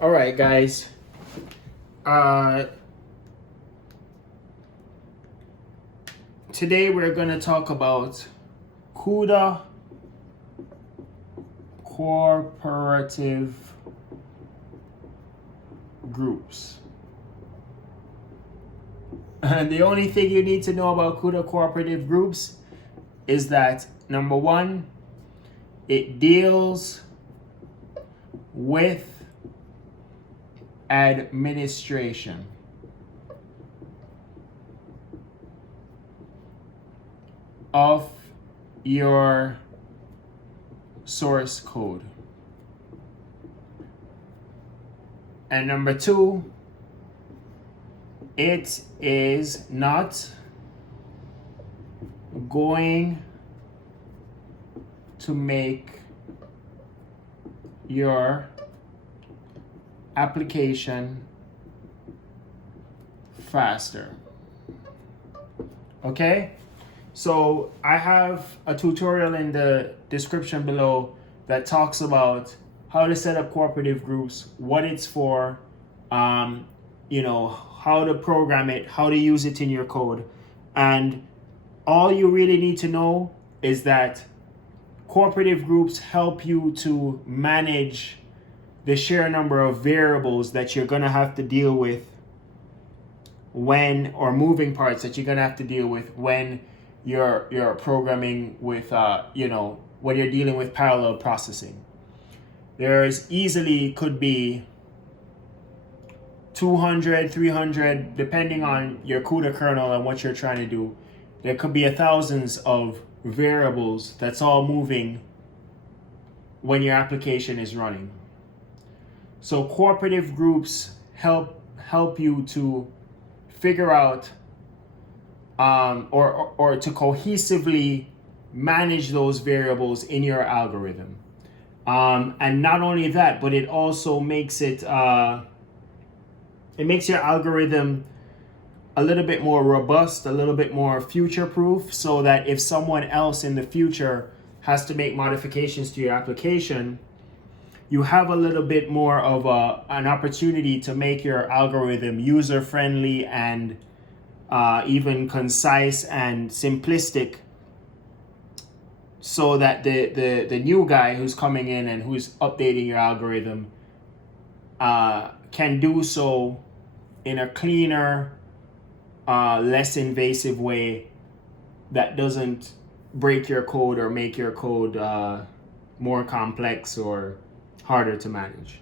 All right, guys. Today we're going to talk about Cuda cooperative groups. And the only thing you need to know about Cuda cooperative groups is that number one, it deals with administration of your source code. And number two, it is not going to make your application faster. Okay? So I have a tutorial in the description below that talks about how to set up cooperative groups, what it's for, how to program it, how to use it in your code. And all you really need to know is that cooperative groups help you to manage the sheer number of variables that you're going to have to deal with or moving parts that you're going to have to deal with when you're programming with, when you're dealing with parallel processing. There's easily could be 200, 300, depending on your CUDA kernel and what you're trying to do. There could be thousands of variables that's all moving when your application is running. So cooperative groups help you to figure out or to cohesively manage those variables in your algorithm. And not only that, but it also makes it makes your algorithm a little bit more robust, a little bit more future-proof, so that if someone else in the future has to make modifications to your application, you have a little bit more of an opportunity to make your algorithm user-friendly and even concise and simplistic, so that the new guy who's coming in and who's updating your algorithm can do so in a cleaner, less invasive way that doesn't break your code or make your code more complex or harder to manage.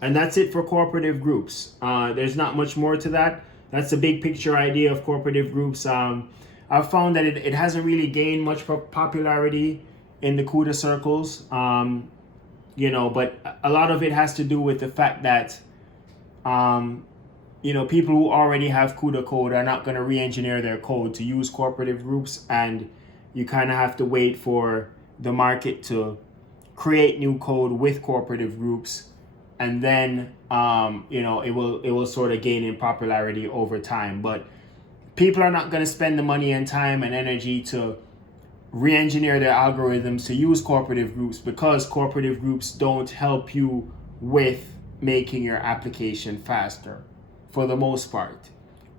And that's it for cooperative groups. There's not much more to that. That's the big picture idea of cooperative groups. I've found that it hasn't really gained much popularity in the CUDA circles, but a lot of it has to do with the fact that, people who already have CUDA code are not going to re-engineer their code to use cooperative groups, and you kind of have to wait for the market to create new code with cooperative groups, and then it will sort of gain in popularity over time. But people are not going to spend the money and time and energy to re-engineer their algorithms to use cooperative groups, because cooperative groups don't help you with making your application faster. For the most part,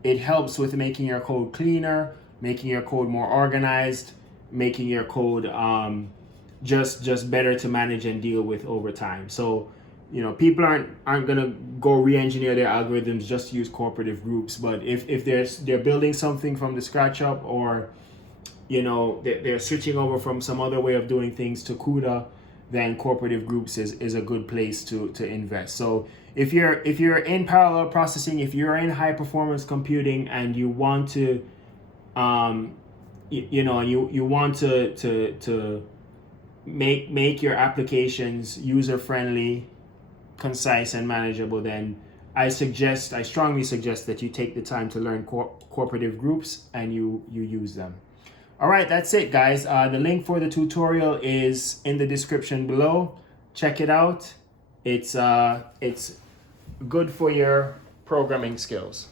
it helps with making your code cleaner, making your code more organized, making your code just better to manage and deal with over time. So people aren't gonna go re-engineer their algorithms just to use cooperative groups. But if they're building something from the scratch up, or they're switching over from some other way of doing things to CUDA, then cooperative groups is a good place to invest. So if you're in parallel processing, if you're in high performance computing, and you want to you want to make your applications user friendly, concise, and manageable, then I strongly suggest that you take the time to learn cooperative groups and you use them. All right, that's it, guys. The link for the tutorial is in the description below. Check it out. It's good for your programming skills.